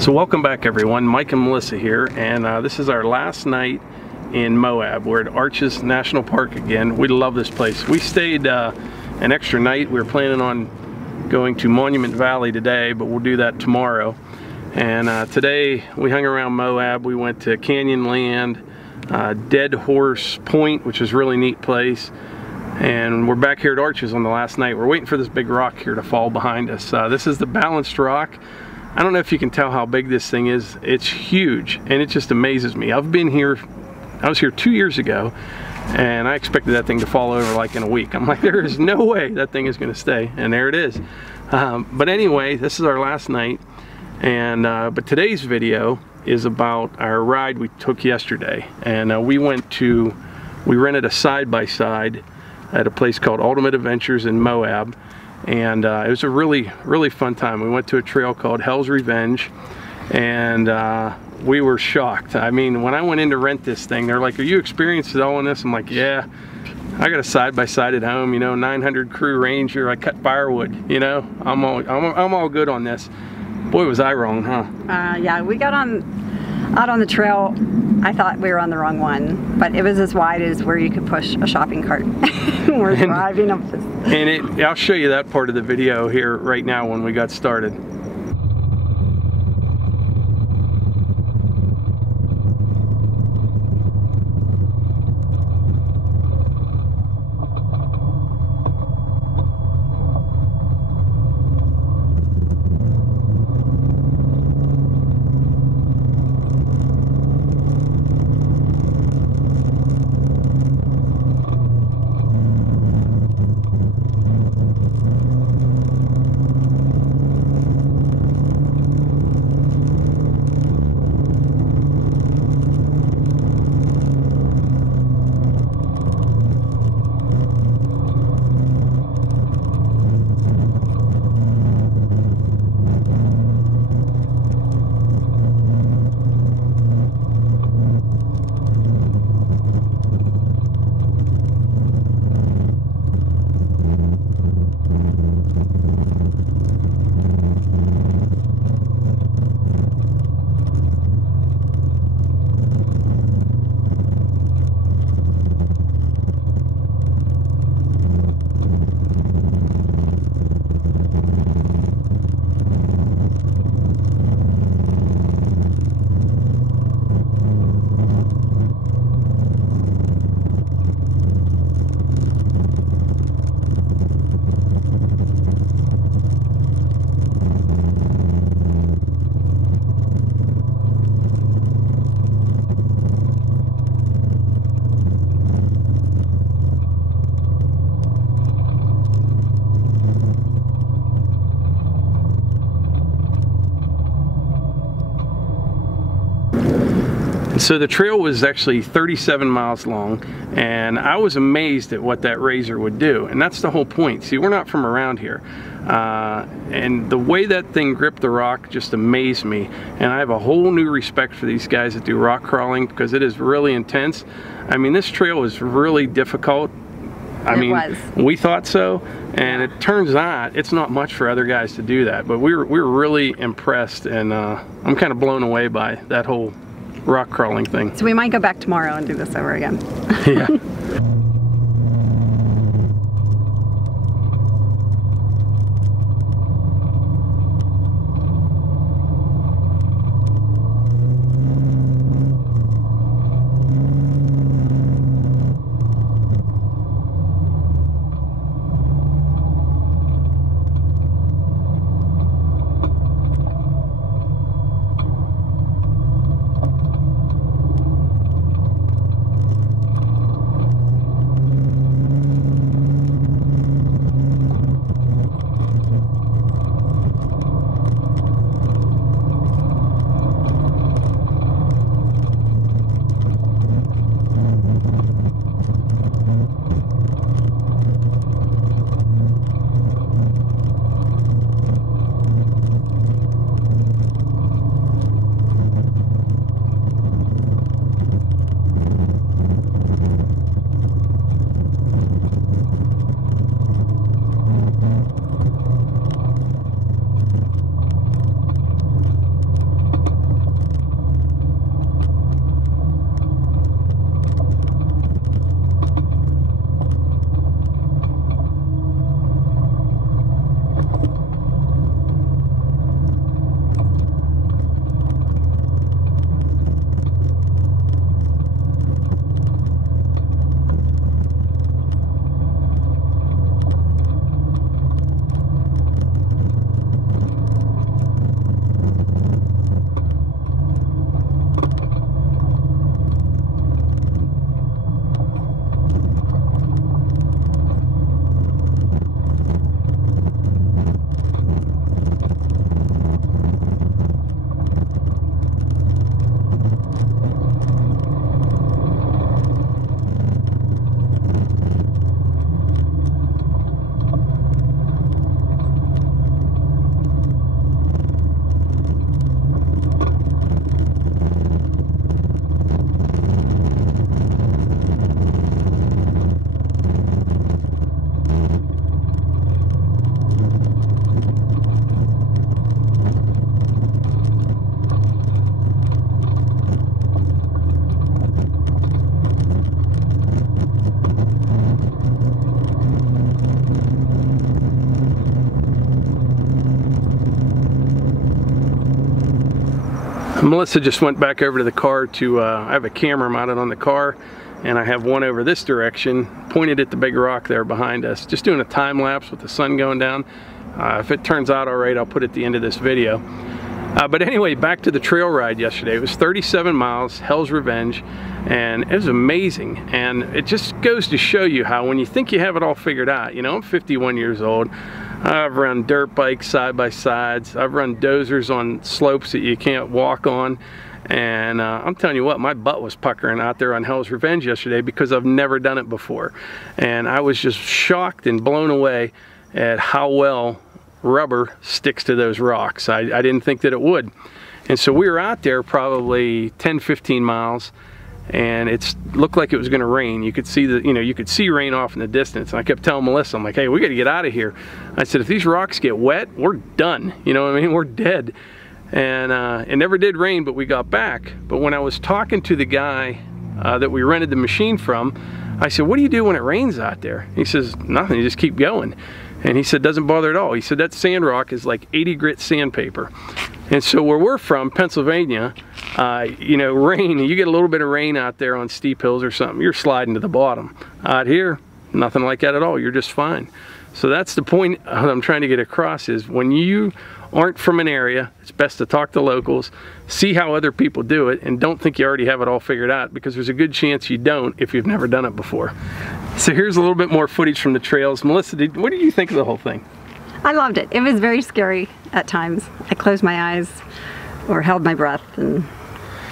So welcome back everyone, Mike and Melissa here, and this is our last night in Moab. We're at Arches National Park again. We love this place. We stayed an extra night. We were planning on going to Monument Valley today, but we'll do that tomorrow. And today we hung around Moab. We went to Canyonland, Dead Horse Point, which is a really neat place. And we're back here at Arches on the last night. We're waiting for this big rock here to fall behind us. This is the balanced rock. I don't know if you can tell how big this thing is. It's huge, and it just amazes me. I've been here, I was here 2 years ago, and I expected that thing to fall over like in a week. I'm like, there is no way that thing is gonna stay, and there it is. But anyway, this is our last night, and but today's video is about our ride we took yesterday. And we rented a side-by-side at a place called Ultimate Adventures in Moab. And it was a really fun time. We went to a trail called Hell's Revenge, and we were shocked. I mean, when I went in to rent this thing, they're like, "Are you experienced at all in this?" I'm like, "Yeah, I got a side-by-side at home, you know, 900 crew Ranger. I cut firewood, you know. I'm all good on this." Boy, was I wrong, huh? Yeah, we got out on the trail. I thought we were on the wrong one, but it was as wide as where you could push a shopping cart. We're driving up this. And I'll show you that part of the video here right now when we got started. So the trail was actually 37 miles long, and I was amazed at what that razor would do. And that's the whole point. See, we're not from around here. And the way that thing gripped the rock just amazed me. And I have a whole new respect for these guys that do rock crawling, because it is really intense. I mean, this trail is really difficult. I mean, we thought so, and it turns out it's not much for other guys to do that. But we were really impressed, and I'm kind of blown away by that whole rock crawling thing. So we might go back tomorrow and do this over again. Yeah. Melissa just went back over to the car to, I have a camera mounted on the car, and I have one over this direction, pointed at the big rock there behind us. Just doing a time lapse with the sun going down. If it turns out all right, I'll put it at the end of this video. But anyway, back to the trail ride yesterday. It was 37 miles, Hell's Revenge, and it was amazing. And it just goes to show you how when you think you have it all figured out, you know, I'm 51 years old. I've run dirt bikes, side-by-sides. I've run dozers on slopes that you can't walk on. And I'm telling you what, my butt was puckering out there on Hell's Revenge yesterday because I've never done it before. And I was just shocked and blown away at how well rubber sticks to those rocks. I didn't think that it would. And so we were out there probably 10-15 miles, and it looked like it was going to rain. You could see you could see rain off in the distance. And I kept telling Melissa, I'm like, hey, we got to get out of here. I said, if these rocks get wet, we're done. You know what I mean? We're dead. And it never did rain, but we got back. But when I was talking to the guy that we rented the machine from, I said, what do you do when it rains out there? He says, nothing, you just keep going. And he said, doesn't bother at all. He said, that sand rock is like 80 grit sandpaper. And so where we're from, Pennsylvania, you know, rain, you get a little bit of rain out there on steep hills or something, you're sliding to the bottom. Out here, nothing like that at all, you're just fine. So that's the point that I'm trying to get across, is when you aren't from an area, it's best to talk to locals, see how other people do it, and don't think you already have it all figured out, because there's a good chance you don't if you've never done it before. So here's a little bit more footage from the trails. Melissa, what did you think of the whole thing? I loved it. It was very scary at times. I closed my eyes or held my breath and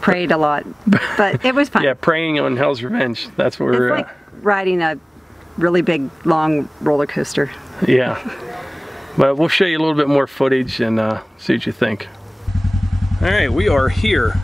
prayed a lot, but it was fun. Yeah, praying on Hell's Revenge. That's what we're... It's like riding a really big, long roller coaster. Yeah. But we'll show you a little bit more footage and see what you think. All right, we are here.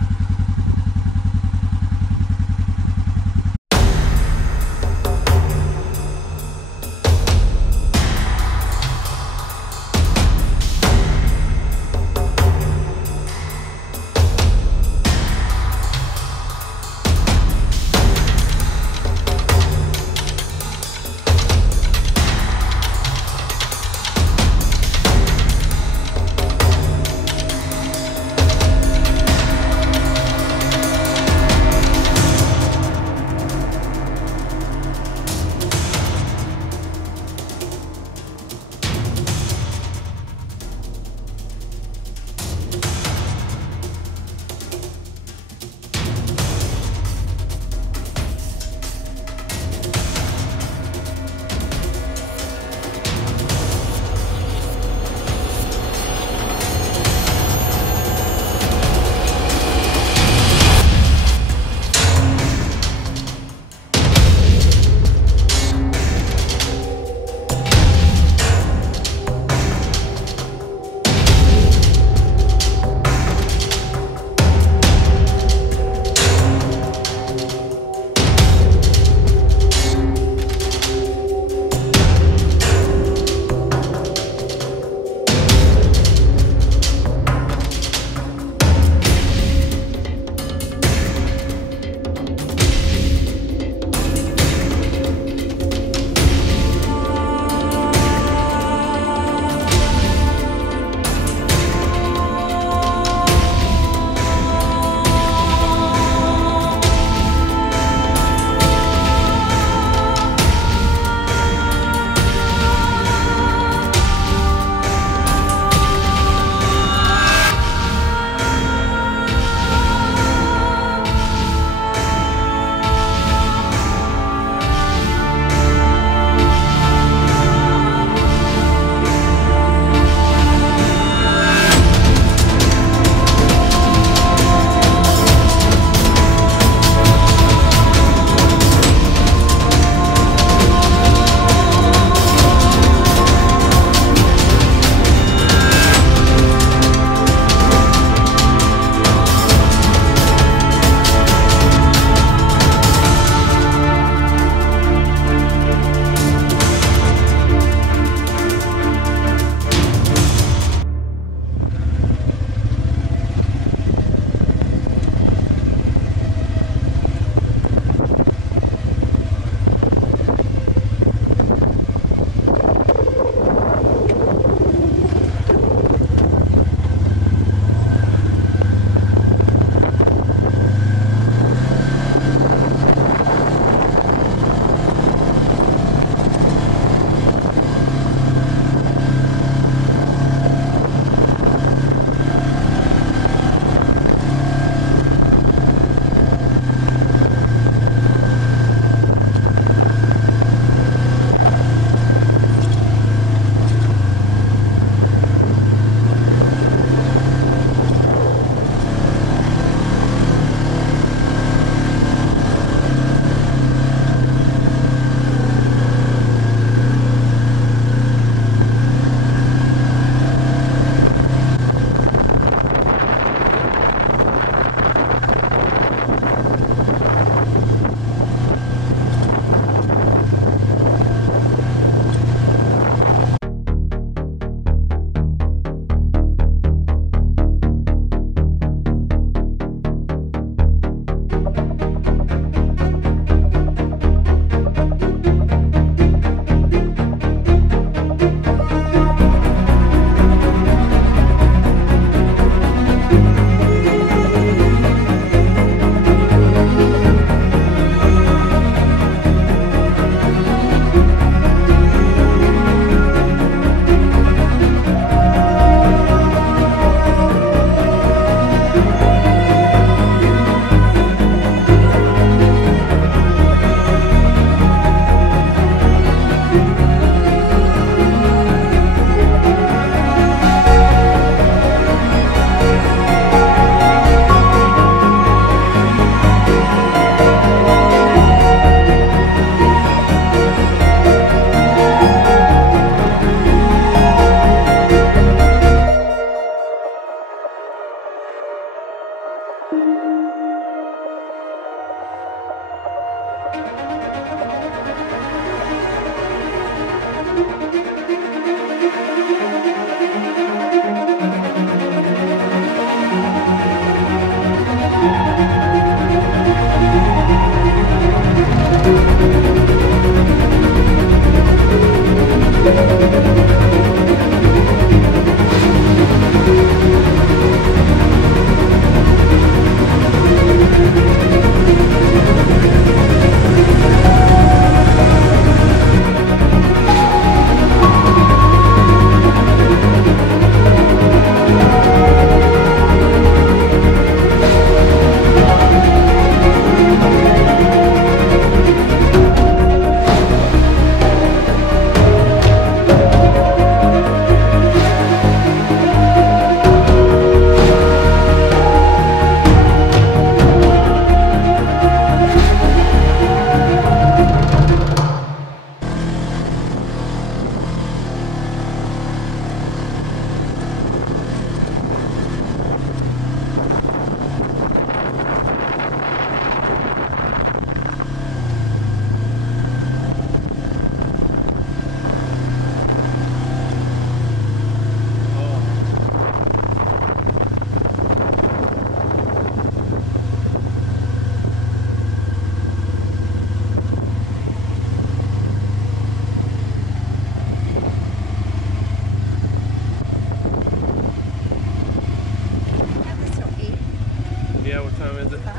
Yeah, what time is it? 5.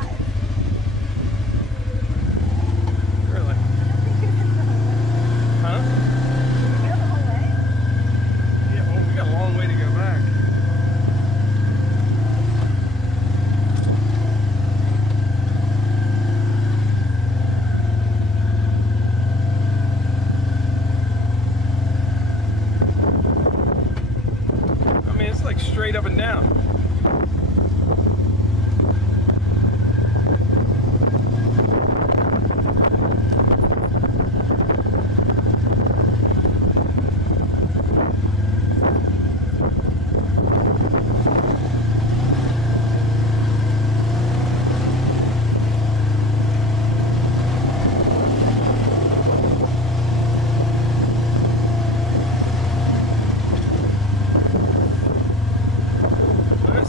Really? Huh? There the whole way? Yeah, well, we got a long way to go back. I mean, it's like straight up and down.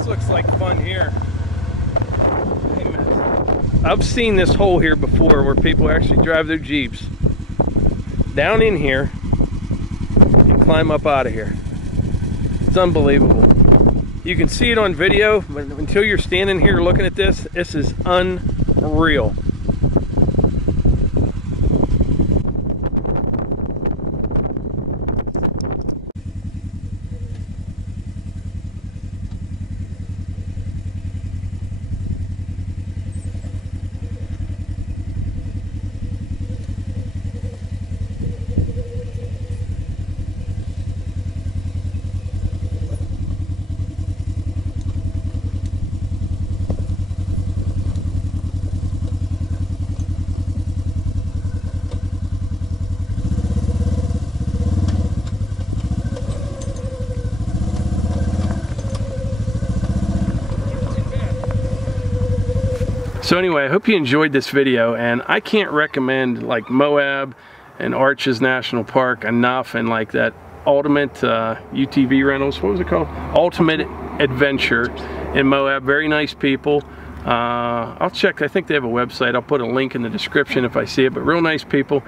Looks like fun here. Hey, man. I've seen this hole here before where people actually drive their Jeeps down in here and climb up out of here. It's unbelievable. You can see it on video, but until you're standing here looking at this, this is unreal. So anyway, I hope you enjoyed this video, and I can't recommend like Moab and Arches National Park enough, and like that Ultimate UTV rentals, what was it called? Ultimate Adventure in Moab. Very nice people. I'll check, I think they have a website. I'll put a link in the description if I see it, but real nice people.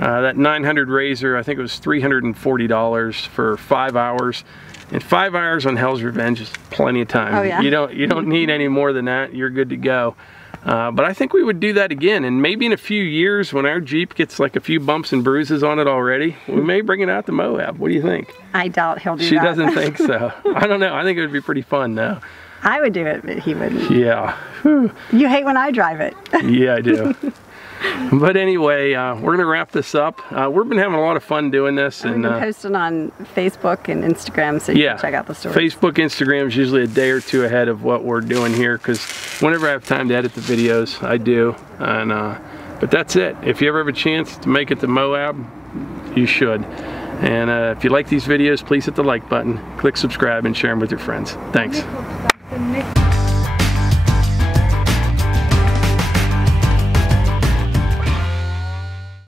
That 900 Razor, I think it was $340 for 5 hours. And 5 hours on Hell's Revenge is plenty of time. Oh, yeah. You don't need any more than that. You're good to go. But I think we would do that again, and maybe in a few years when our Jeep gets like a few bumps and bruises on it already, we may bring it out to Moab. What do you think? I doubt he'll do that. She doesn't think so. I don't know. I think it would be pretty fun though. I would do it, but he wouldn't. Yeah. You hate when I drive it. Yeah, I do. But anyway, we're going to wrap this up. We've been having a lot of fun doing this. And we've been posting on Facebook and Instagram, so you can check out the stories. Facebook, Instagram is usually a day or two ahead of what we're doing here, because whenever I have time to edit the videos, I do. And but that's it. If you ever have a chance to make it to Moab, you should. And if you like these videos, please hit the like button, click subscribe, and share them with your friends. Thanks.